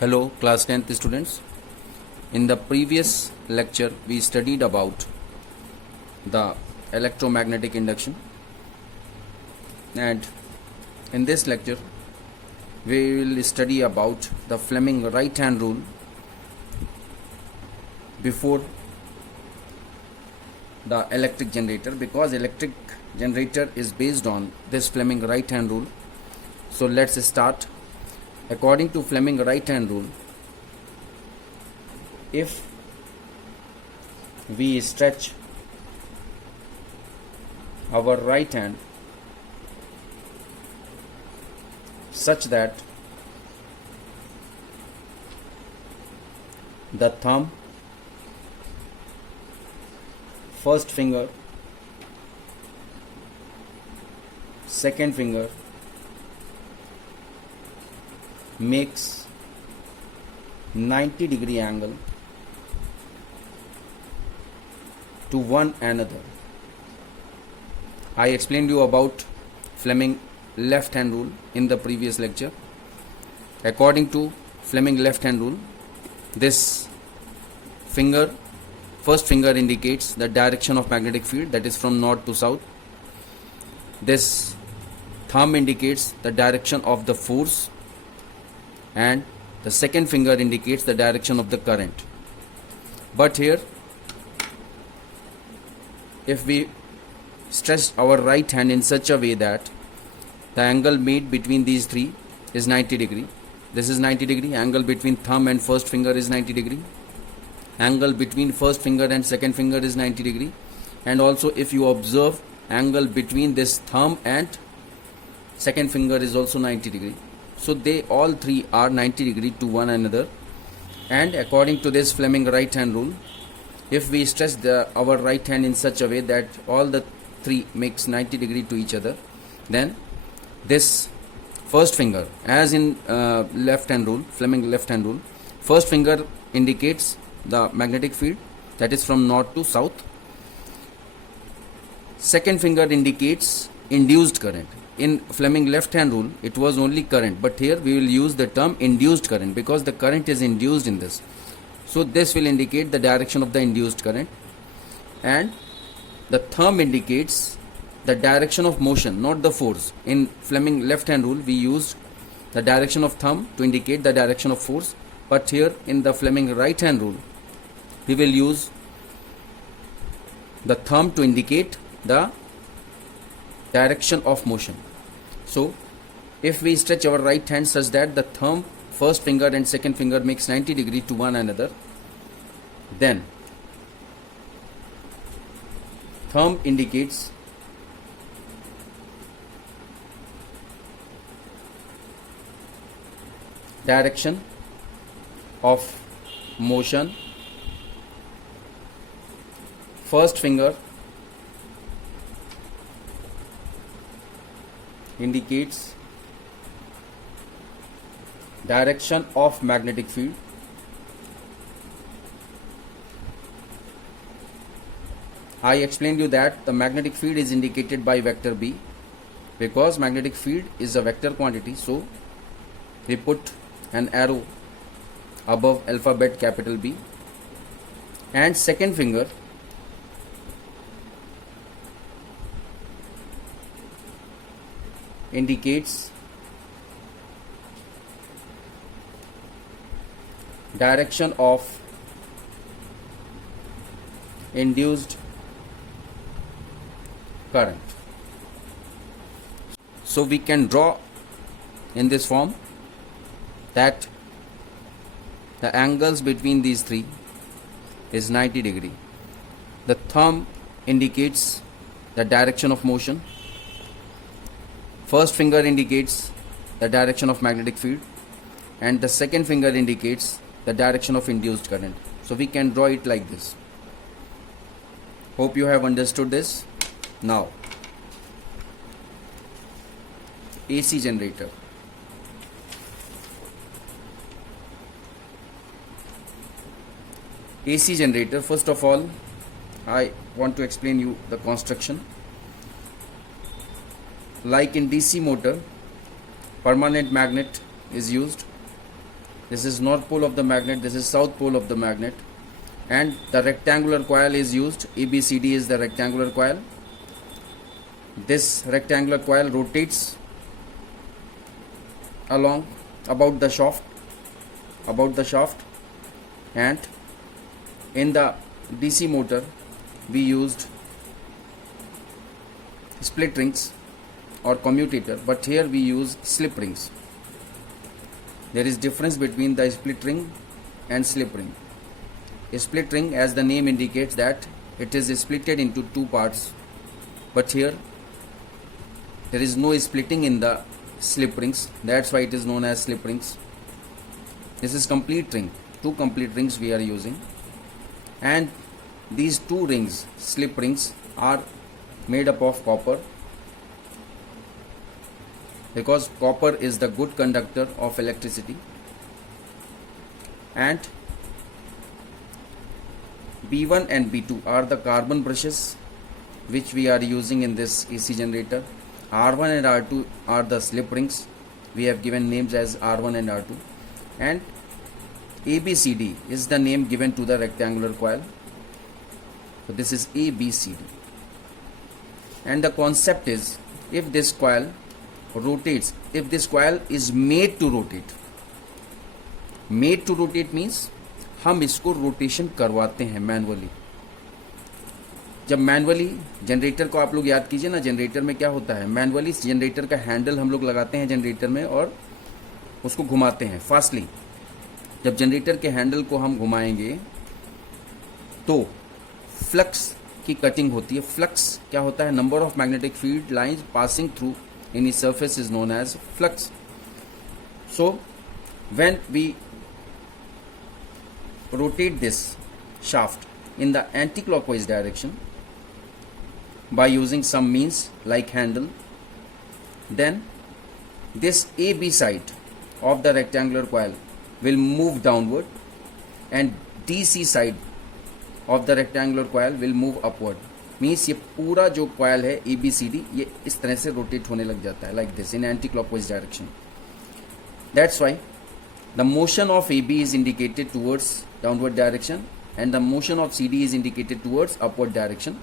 Hello class 10th students. In the previous lecture we studied about the electromagnetic induction, and in this lecture we will study about the Fleming right hand rule before the electric generator, because electric generator is based on this Fleming right hand rule. So let's start. According to Fleming right hand rule, if we stretch our right hand such that the thumb, first finger, second finger makes 90-degree angle to one another. I explained you about Fleming left hand rule in the previous lecture. According to Fleming left hand rule, this finger, first finger, indicates the direction of magnetic field, that is from north to south. This thumb indicates the direction of the force, and the second finger indicates the direction of the current. But here, if we stretch our right hand in such a way that the angle made between these three is 90 degree, this is 90 degree, angle between thumb and first finger is 90 degree, angle between first finger and second finger is 90 degree, and also if you observe, angle between this thumb and second finger is also 90 degree. So they all three are 90 degree to one another. And according to this Fleming right hand rule, if we stretch our right hand in such a way that all the three makes 90 degree to each other, then this first finger, as in left hand rule, Fleming left hand rule, first finger indicates the magnetic field, that is from north to south. Second finger indicates induced current. In Fleming left hand rule it was only current, but here we will use the term induced current because the current is induced in this. So this will indicate the direction of the induced current, and the thumb indicates the direction of motion, not the force. In Fleming left hand rule we used the direction of thumb to indicate the direction of force, but here in the Fleming right hand rule we will use the thumb to indicate the direction of motion. So if we stretch our right hand such that the thumb, first finger and second finger makes 90 degree to one another, then thumb indicates direction of motion, first finger indicates direction of magnetic field, I explained you that the magnetic field is indicated by vector B because magnetic field is a vector quantity, so we put an arrow above alphabet capital B. And second finger indicates direction of induced current. So we can draw in this form that the angles between these three is 90 degree. The thumb indicates the direction of motion, first finger indicates the direction of magnetic field, and the second finger indicates the direction of induced current. So we can draw it like this. Hope you have understood this. Now AC generator. AC generator, first of all I want to explain you the construction. Like in DC motor, permanent magnet is used. This is north pole of the magnet, this is south pole of the magnet, and the rectangular coil is used. ABCD is the rectangular coil. This rectangular coil rotates along about the shaft, and in the DC motor we used split rings or commutator, but here we use slip rings. There is difference between the split ring and slip ring. A split ring, as the name indicates, that it is splitted into two parts, but here there is no splitting in the slip rings, that's why it is known as slip rings. This is complete ring, two complete rings we are using, and these two rings, slip rings, are made up of copper, because copper is the good conductor of electricity. And B1 and B2 are the carbon brushes which we are using in this AC generator. R1 and R2 are the slip rings. We have given names as R1 and R2. And ABCD is the name given to the rectangular coil. So this is ABCD. And the concept is, if this coil rotates, if this coil is made to rotate means हम इसको rotation करवाते हैं manually. जब manually generator को आप लोग याद कीजिए ना, जनरेटर में क्या होता है, मैनुअली जनरेटर का हैंडल हम लोग लगाते हैं जनरेटर में और उसको घुमाते हैं फास्टली. जब जनरेटर के हैंडल को हम घुमाएंगे तो फ्लक्स की कटिंग होती है. फ्लक्स क्या होता है, number of magnetic field lines passing through any surface is known as flux. So when we rotate this shaft in the anti-clockwise direction by using some means like handle, then this AB side of the rectangular coil will move downward and DC side of the rectangular coil will move upward. Means ये पूरा जो coil है ABCD ये इस तरह से rotate होने लग जाता है like this in anti-clockwise direction. That's why the motion of AB is indicated towards downward direction and the motion of CD is indicated towards upward direction,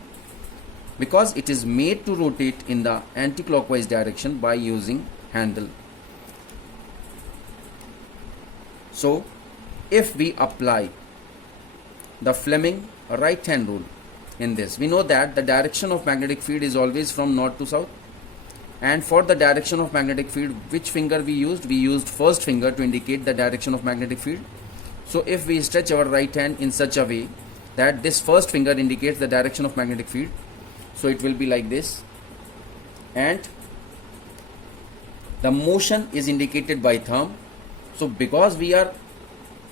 because it is made to rotate in the anti-clockwise direction by using handle. So if we apply the Fleming right hand rule in this, we know that the direction of magnetic field is always from north to south. And for the direction of magnetic field, which finger we used? We used first finger to indicate the direction of magnetic field. So if we stretch our right hand in such a way that this first finger indicates the direction of magnetic field, so it will be like this, and the motion is indicated by thumb. So because we are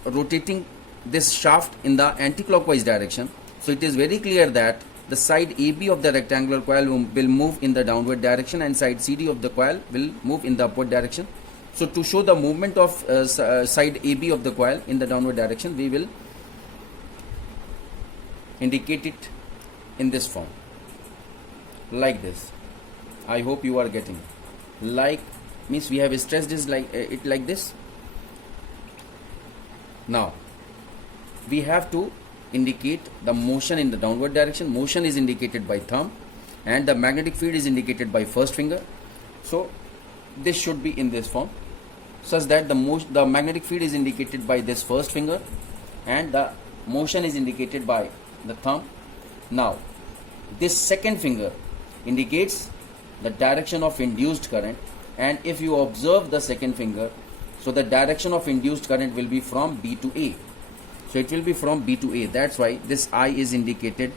rotating this shaft in the anti-clockwise direction, so it is very clear that the side AB of the rectangular coil will move in the downward direction and side CD of the coil will move in the upward direction. So to show the movement of side AB of the coil in the downward direction, we will indicate it in this form, like this. I hope you are getting. Like means we have stressed this it like this. Now we have to indicate the motion in the downward direction. Motion is indicated by thumb and the magnetic field is indicated by first finger. So this should be in this form, such that the magnetic field is indicated by this first finger and the motion is indicated by the thumb. Now this second finger indicates the direction of induced current, and if you observe the second finger, so the direction of induced current will be from B to A. So it will be from B to A. That's why this I is indicated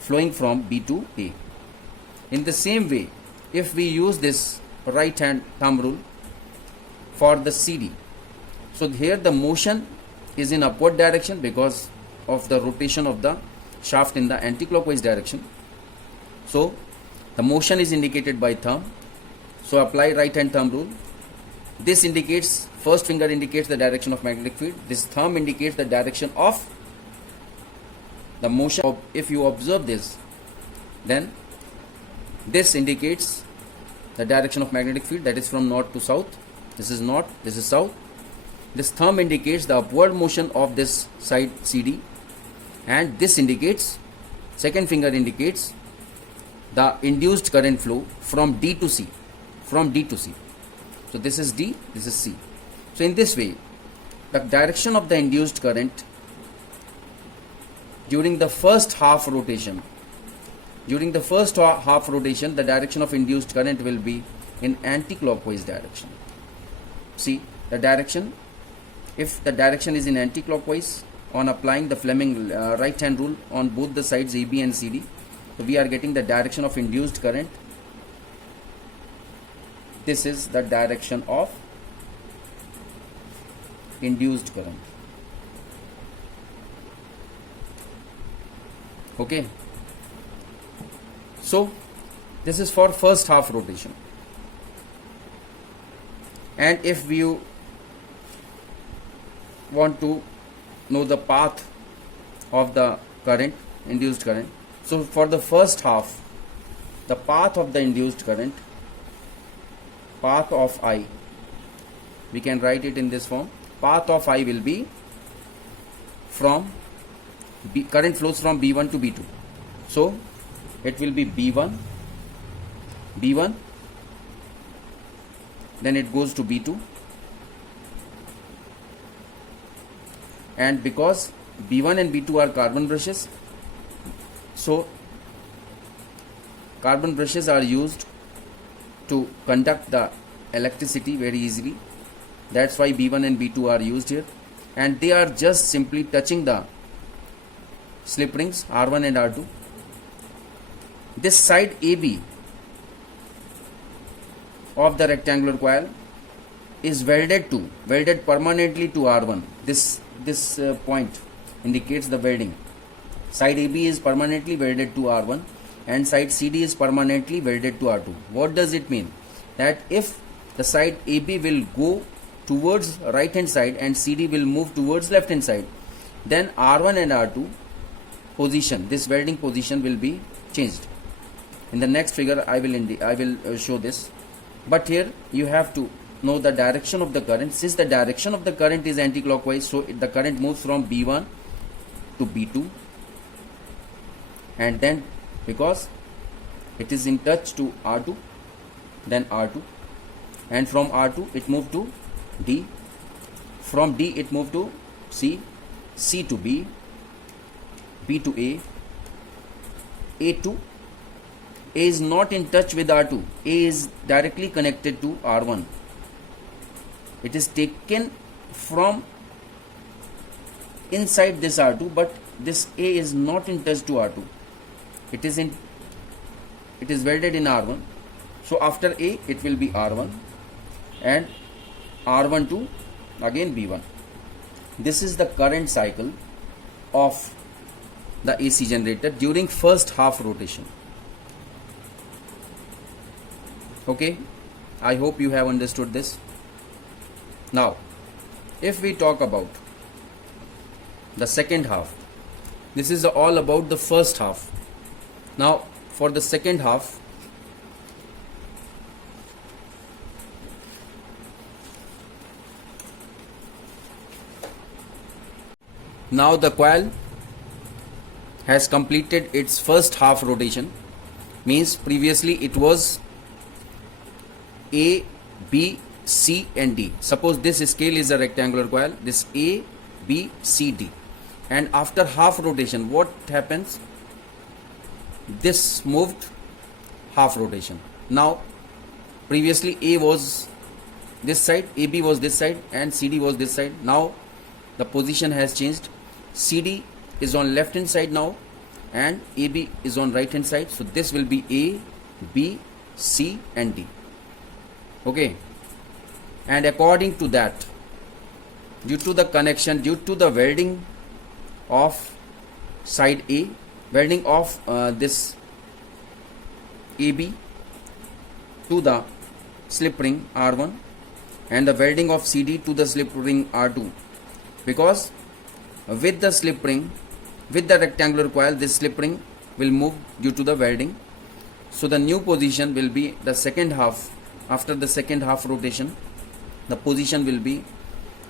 flowing from B to A. In the same way, if we use this right hand thumb rule for the CD, so here the motion is in upward direction because of the rotation of the shaft in the anti-clockwise direction. So the motion is indicated by thumb. So apply right hand thumb rule. This indicates, first finger indicates the direction of magnetic field. This thumb indicates the direction of the motion. If you observe this, then this indicates the direction of magnetic field, that is from north to south. This is north, this is south. This thumb indicates the upward motion of this side CD, and this indicates, second finger indicates the induced current flow from D to C, from D to C. So this is D, this is C. So in this way, the direction of the induced current during the first half rotation, the direction of induced current will be in anti-clockwise direction. See the direction, if the direction is in anti-clockwise, on applying the Fleming right hand rule on both the sides AB and CD, we are getting the direction of induced current. This is the direction of induced current. Okay, so this is for first half rotation. And if you want to know the path of the current, induced current, so for the first half, the path of the induced current, path of I, we can write it in this form. Path of I will be from current flows from B1 to B2. So it will be B1, then it goes to B2, and because B1 and B2 are carbon brushes, so carbon brushes are used to conduct the electricity very easily. That's why B1 and B2 are used here, and they are just simply touching the slip rings R1 and R2. This side AB of the rectangular coil is welded permanently to R1. This point indicates the welding. Side AB is permanently welded to R1 and side CD is permanently welded to R2. What does it mean? That if the side AB will go towards right hand side and CD will move towards left hand side, then R1 and R2 position, this welding position will be changed. In the next figure I will show this, but here you have to know the direction of the current. Since the direction of the current is anti-clockwise, so the current moves from B1 to B2, and then because it is in touch to R2, then R2, and from R2 it moved to D, from D it moved to C, C to B, B to A to A is not in touch with R2. A is directly connected to R1. It is taken from inside this R2, but this A is not in touch to R2. It is welded in R1. So after A it will be R1 and R1 to again B1. This is the current cycle of the AC generator during first half rotation. Okay, I hope you have understood this. Now if we talk about the second half, this is all about the first half. Now for the second half, now the coil has completed its first half rotation, means previously it was A, B, C and D. Suppose this scale is a rectangular coil, this A, B, C, D, and after half rotation what happens? This moved half rotation. Now previously A was this side, AB was this side and CD was this side. Now the position has changed. CD is on left hand side now and AB is on right hand side. So this will be A, B, C and D. Okay, and according to that, due to the connection, due to the welding of side A, welding of this AB to the slip ring R1 and the welding of CD to the slip ring R2, because with the slip ring, with the rectangular coil, this slip ring will move due to the welding. So the new position will be the second half. After the second half rotation, the position will be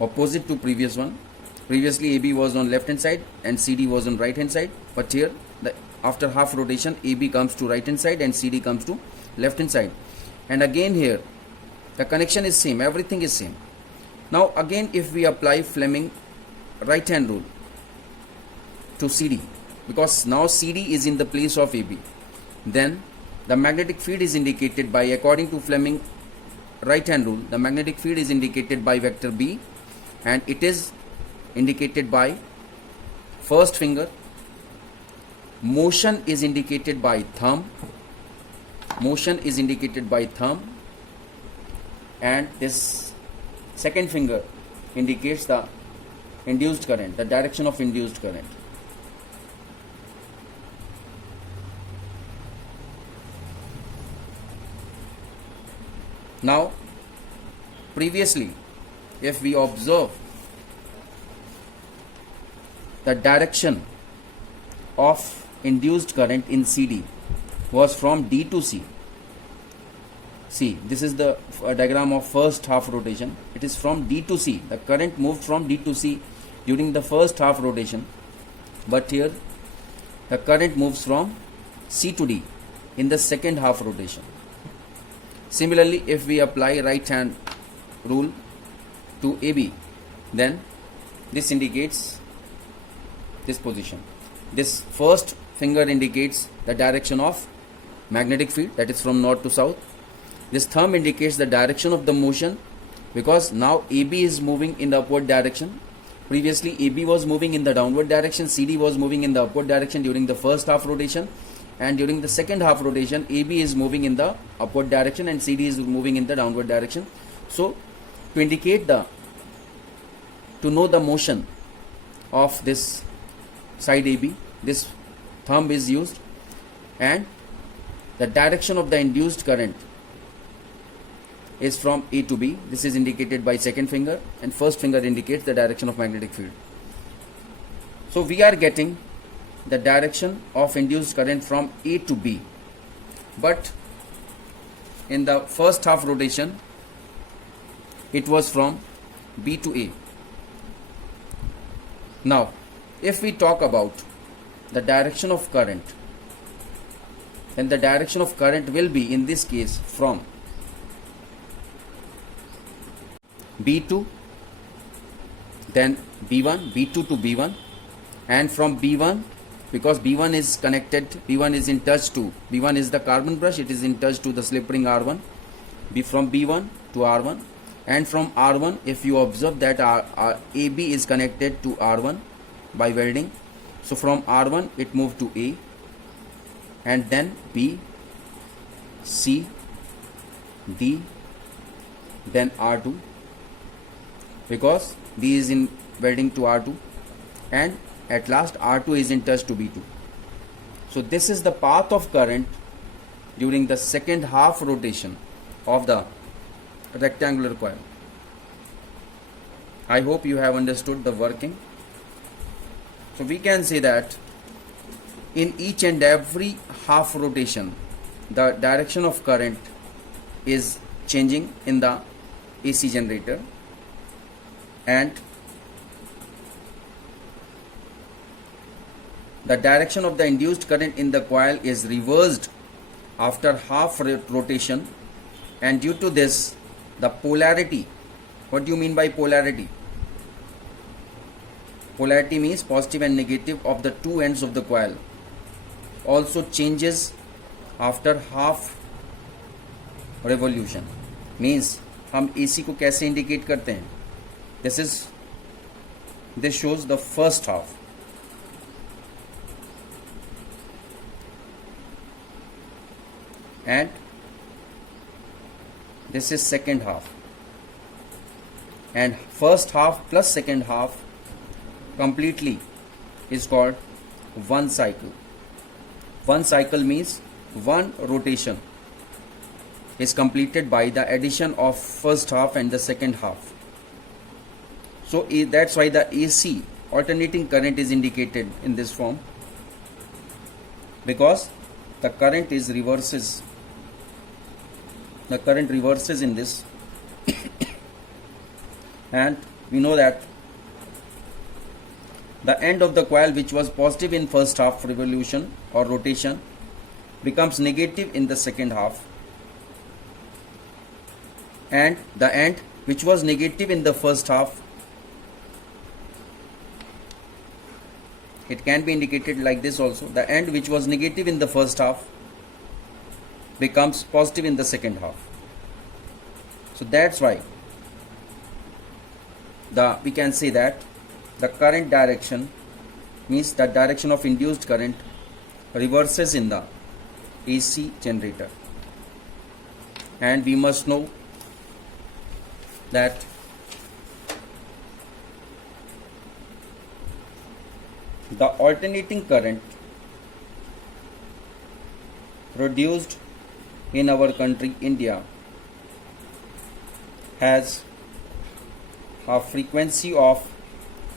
opposite to previous one. Previously AB was on left hand side and CD was on right hand side, but here after half rotation AB comes to right hand side and CD comes to left hand side. And again here the connection is same, everything is same. Now again if we apply Fleming right hand rule to CD, because now CD is in the place of AB, then the magnetic field is indicated by, according to Fleming right hand rule, the magnetic field is indicated by vector B, and it is indicated by first finger. Motion is indicated by thumb. Motion is indicated by thumb, and this second finger indicates the induced current, the direction of induced current. Now, previously, if we observe the direction of induced current in CD was from D to C. See, this is the diagram of first half rotation. It is from D to C. The current moved from D to C during the first half rotation, but here the current moves from C to D in the second half rotation. Similarly, if we apply right hand rule to AB, then this indicates this position. This first finger indicates the direction of magnetic field, that is from north to south. This thumb indicates the direction of the motion, because now AB is moving in the upward direction. Previously AB was moving in the downward direction, CD was moving in the upward direction during the first half rotation, and during the second half rotation AB is moving in the upward direction and CD is moving in the downward direction. So to indicate to know the motion of this side AB, this thumb is used, and the direction of the induced current is from A to B. This is indicated by second finger, and first finger indicates the direction of magnetic field. So we are getting the direction of induced current from A to B, but in the first half rotation it was from B to A. Now if we talk about the direction of current, then the direction of current will be in this case from B2, then B1, B2 to B1, and from B1, because B1 is connected, B1 is in touch to, B1 is the carbon brush, it is in touch to the slip ring R1, from B1 to R1, and from R1, if you observe that AB is connected to R1 by welding, so from R1 it moved to A, and then B, C, D, then R2, because B is in welding to R2, and at last R2 is in touch to B2. So this is the path of current during the second half rotation of the rectangular coil. I hope you have understood the working. So we can say that in each and every half rotation the direction of current is changing in the AC generator, and the direction of the induced current in the coil is reversed after half rotation, and due to this the polarity, what do you mean by polarity? Polarity means positive and negative of the two ends of the coil also changes after half revolution. Means हम AC को कैसे indicate करते हैं? This shows the first half, and this is second half, and first half plus second half completely is called one cycle. One cycle means one rotation is completed by the addition of first half and the second half. So that's why the AC alternating current is indicated in this form, because the current reverses in this, and we know that the end of the coil, which was positive in first half revolution or rotation, becomes negative in the second half, and the end which was negative in the first half, it can be indicated like this also, the end which was negative in the first half becomes positive in the second half. So that's why we can say that the current direction, means the direction of induced current, reverses in the AC generator. And we must know that the alternating current produced in our country India has a frequency of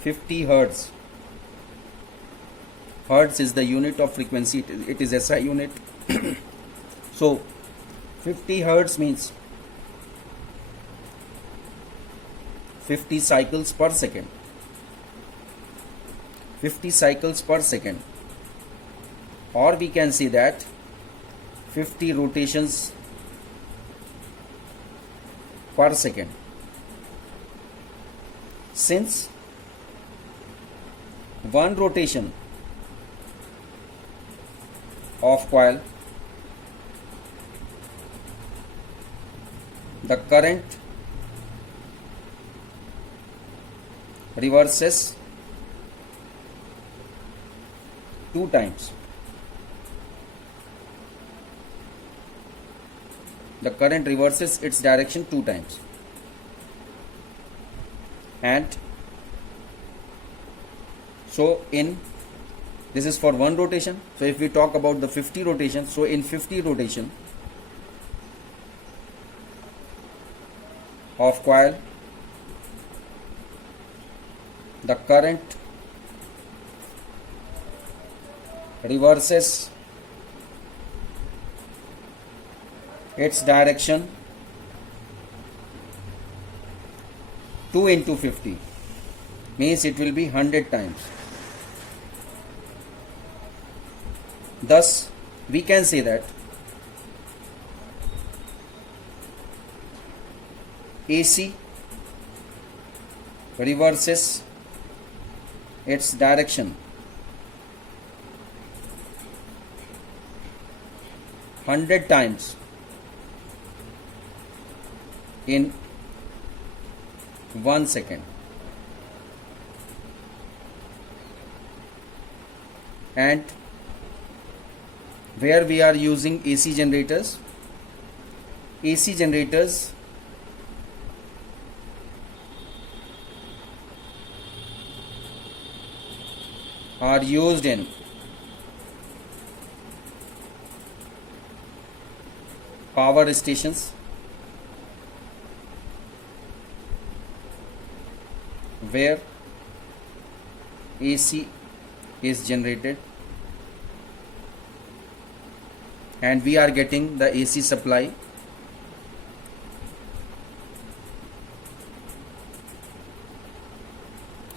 50 Hertz. Hertz is the unit of frequency, it is SI unit. So 50 Hertz means 50 cycles per second. 50 cycles per second, or we can say that 50 rotations per second. Since one rotation of coil, the current reverses 2 times. The current reverses its direction 2 times. And so this is for one rotation. So if we talk about the 50 rotation, so in 50 rotation of coil, the current reverses its direction 2 into 50, means it will be 100 times. Thus we can say that AC reverses its direction 100 times in 1 second. And where we are using AC generators are used in power stations, where AC is generated and we are getting the AC supply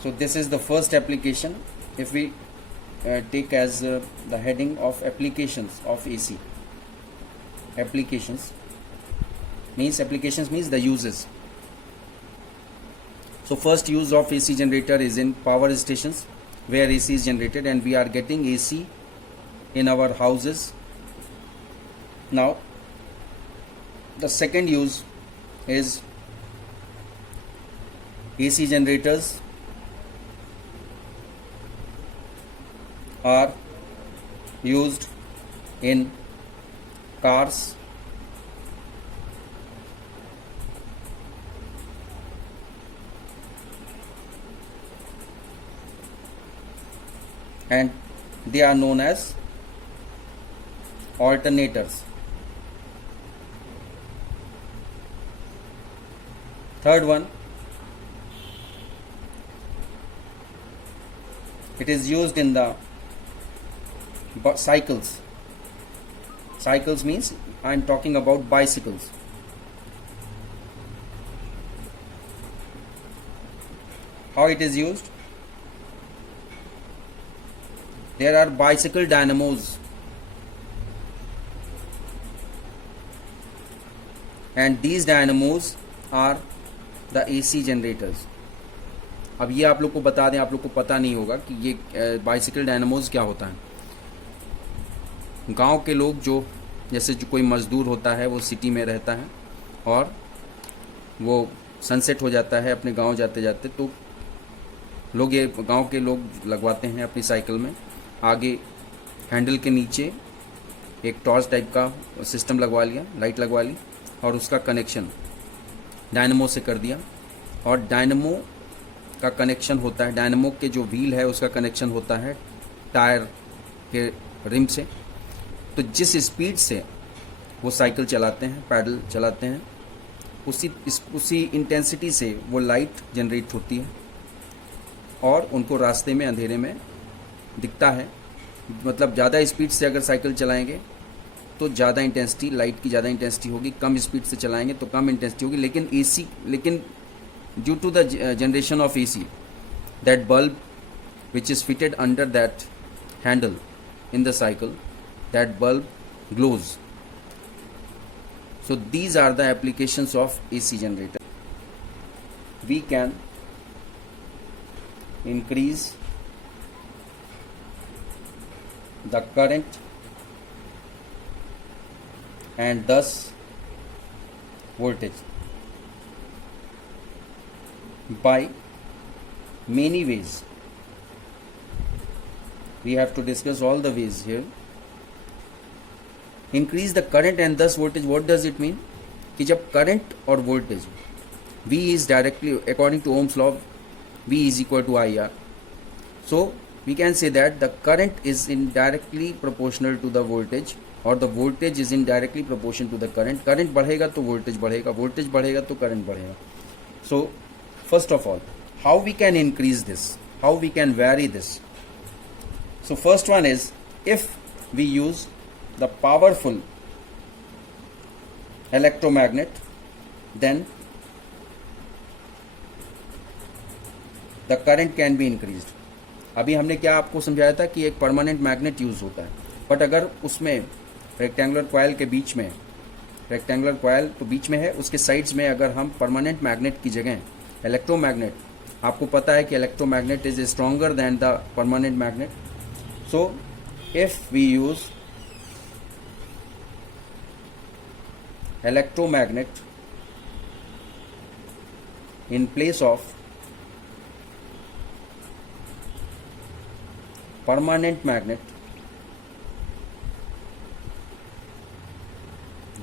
so this is the first application. If we take as the heading of applications of AC, applications means the uses. So first use of AC generator is in power stations where AC is generated and we are getting AC in our houses. Now the second use is AC generators are used in cars, and they are known as alternators. Third one, it is used in the cycles Cycles means I am talking about bicycles. How it is used? There are bicycle dynamos, and these dynamos are the AC generators. अब ये आप लोग को बता दें, आप लोग को पता नहीं होगा कि ये बाइसिकल डायनामोज क्या होता है. गांव के लोग जो जैसे जो कोई मज़दूर होता है वो सिटी में रहता है और वो सनसेट हो जाता है अपने गांव जाते जाते, तो लोग ये गांव के लोग लगवाते हैं अपनी साइकिल में. आगे हैंडल के नीचे एक टॉर्च टाइप का सिस्टम लगवा लिया, लाइट लगवा ली और उसका कनेक्शन डायनामो से कर दिया. और डायनामो का कनेक्शन होता है, डायनामो के जो व्हील है उसका कनेक्शन होता है टायर के रिम से. तो जिस स्पीड से वो साइकिल चलाते हैं, पैडल चलाते हैं, उसी इंटेंसिटी से वो लाइट जनरेट होती है और उनको रास्ते में अंधेरे में दिखता है. मतलब ज़्यादा स्पीड से अगर साइकिल चलाएंगे तो ज़्यादा इंटेंसिटी, लाइट की ज़्यादा इंटेंसिटी होगी. कम स्पीड से चलाएंगे तो कम इंटेंसिटी होगी. लेकिन due to the generation of AC, that bulb which is fitted under that handle in the cycle, that bulb glows. So these are the applications of AC generator. We can increase the current and thus voltage by many ways. We have to discuss all the ways here. Increase the current and thus voltage. What does it mean? कि जब current और voltage, V is directly according to Ohm's law, V is equal to IR. So we can say that the current is indirectly proportional to the voltage और the voltage is indirectly proportional to the current. Current बढ़ेगा तो voltage बढ़ेगा, voltage बढ़ेगा तो current बढ़ेगा. So first of all, how we can increase this, how we can vary this. So first one is, if we use the powerful electromagnet, then the current can be increased. अभी हमने क्या आपको समझाया था कि एक permanent magnet use होता है, बट अगर उसमें रेक्टेंगुलर कॉइल के बीच में, रेक्टेंगुलर कॉइल तो बीच में है, उसके साइड्स में अगर हम परमानेंट मैग्नेट की जगह इलेक्ट्रोमैग्नेट, आपको पता है कि electromagnet is stronger than the permanent magnet. So if we use electromagnet in place of permanent magnet,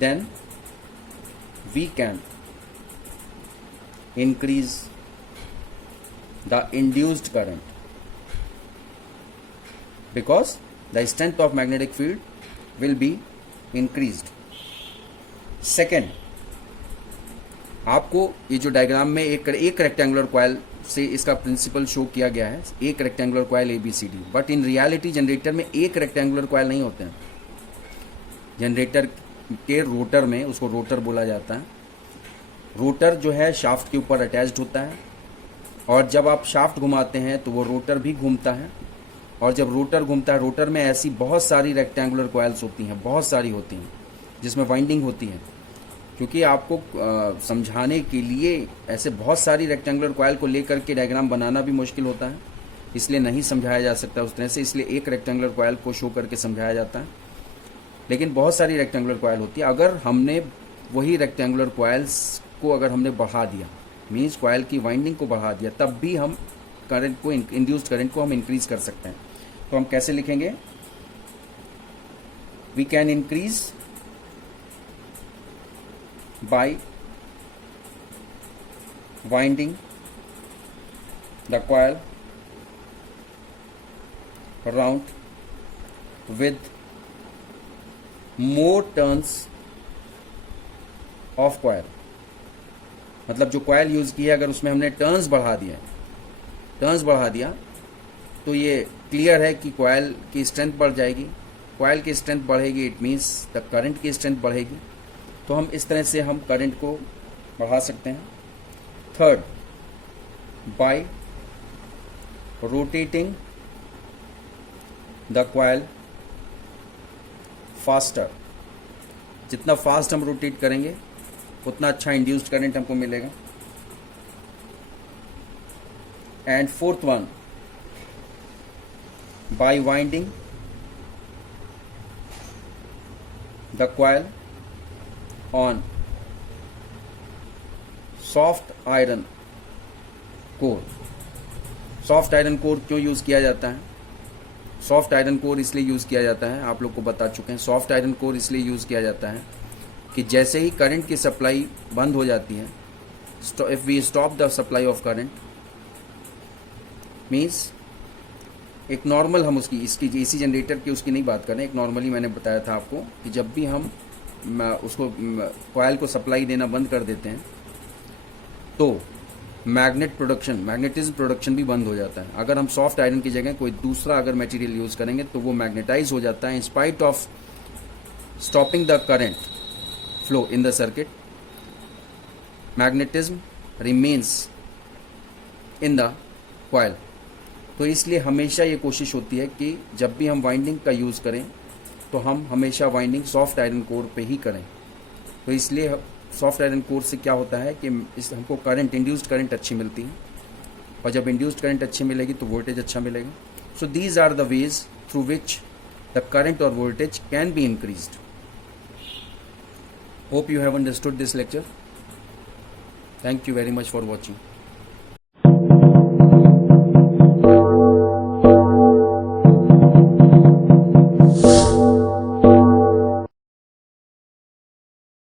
then we can increase the induced current because the strength of magnetic field will be increased. Second, आपको ये जो diagram में एक rectangular coil से इसका principal show किया गया है, एक rectangular coil ABCD, but in reality generator में एक रेक्टेंगुलर कॉइल नहीं होते हैं. जनरेटर के रोटर में, उसको रोटर बोला जाता है, रोटर जो है शाफ्ट के ऊपर अटैच्ड होता है और जब आप शाफ्ट घुमाते हैं तो वो रोटर भी घूमता है. और जब रोटर घूमता है, रोटर में ऐसी बहुत सारी रेक्टेंगुलर कॉइल्स होती हैं, बहुत सारी होती हैं जिसमें वाइंडिंग होती है. क्योंकि आपको समझाने के लिए ऐसे बहुत सारी रेक्टेंगुलर कॉइल को लेकर के डायग्राम बनाना भी मुश्किल होता है, इसलिए नहीं समझाया जा सकता उस तरह से. इसलिए एक रेक्टेंगुलर कॉइल को शो करके समझाया जाता है, लेकिन बहुत सारी रेक्टेंगुलर कॉइल होती है. अगर हमने वही रेक्टेंगुलर कॉइल्स को अगर हमने बढ़ा दिया, मीन्स कॉइल की वाइंडिंग को बढ़ा दिया, तब भी हम करंट को, इंड्यूस्ड करंट को हम इंक्रीज कर सकते हैं. तो हम कैसे लिखेंगे? We can increase by winding the coil around with more turns of coil. मतलब जो coil यूज की है, अगर उसमें हमने टर्न्स बढ़ा दिया तो ये क्लियर है कि coil की स्ट्रेंथ बढ़ जाएगी कॉइल की स्ट्रेंथ बढ़ेगी इट मीन्स द करंट की स्ट्रेंथ बढ़ेगी। तो हम इस तरह से हम करंट को बढ़ा सकते हैं। Third, by rotating the coil faster, जितना फास्ट हम रोटेट करेंगे उतना अच्छा इंड्यूस्ड करंट हमको मिलेगा। And fourth one, by winding the coil on soft iron core. Soft iron core क्यों यूज़ किया जाता है? सॉफ्ट आयरन कोर इसलिए यूज़ किया जाता है, आप लोग को बता चुके हैं। सॉफ्ट आयरन कोर इसलिए यूज़ किया जाता है कि जैसे ही करंट की सप्लाई बंद हो जाती है, if we stop the supply of current means एक नॉर्मल, हम इसकी एसी जनरेटर की उसकी नहीं बात कर रहे हैं, एक नॉर्मली मैंने बताया था आपको कि जब भी हम उसको कॉइल को सप्लाई देना बंद कर देते हैं तो मैग्नेटिज्म प्रोडक्शन भी बंद हो जाता है। अगर हम सॉफ्ट आयरन की जगह कोई दूसरा अगर मटेरियल यूज़ करेंगे तो वो मैग्नेटाइज हो जाता है। In spite of stopping the current flow in the circuit, magnetism remains in the coil. तो इसलिए हमेशा ये कोशिश होती है कि जब भी हम वाइंडिंग का यूज़ करें तो हम हमेशा वाइंडिंग सॉफ्ट आयरन कोर पे ही करें। तो इसलिए सॉफ्ट आयरन कोर से क्या होता है कि हमको करंट, इंड्यूस्ड करंट अच्छी मिलती है, और जब इंड्यूस्ड करंट अच्छी मिलेगी तो वोल्टेज अच्छा मिलेगा। So these are the ways through which the current और voltage can be increased. Hope you have understood this lecture. Thank you very much for watching.